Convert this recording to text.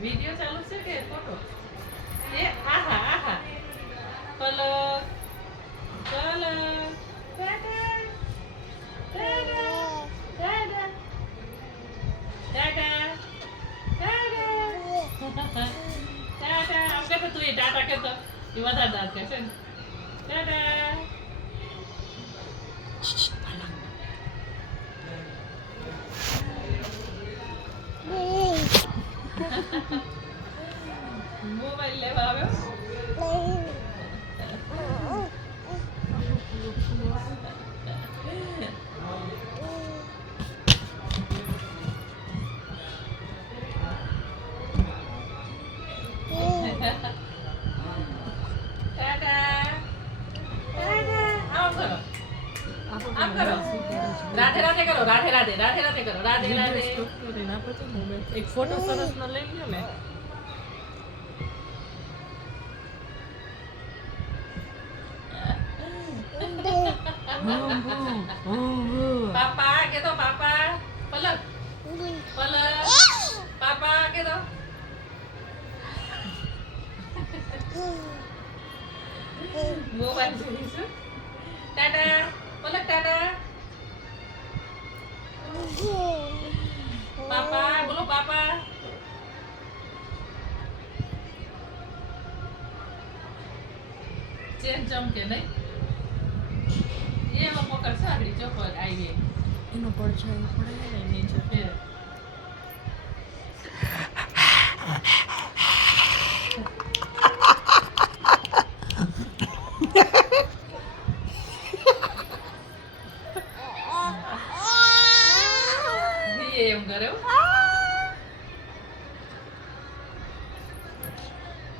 Video ચાલુ છે કે ફોટો? એ આહા આહા. પલક પલક ટાટા ટાટા ટાટા ટાટા ટાટા આમ કહેતો તું એ ટાટા કહેતો એ વધારે દાંત કહેશે ને ટાટા મોબાઈલ લેવા આવ્યો રાધે રાધે કરો રાધે રાધે રાધે રાધે કરો રાધે રાધે એક ફોટો સરસ નો લઈ લ્યો ને પાપા કે તો પાપા પલક પલક પાપા કે તો મોબાઈલ જોઈશું ટાટા પલક ટાટા પાપા બોલો પાપા ચેન ચમકે નહીં એમાં પકડ સાગડી ચોપડ આવી એનો પડછાયો પડે ને નીચે ફેર એમ કરે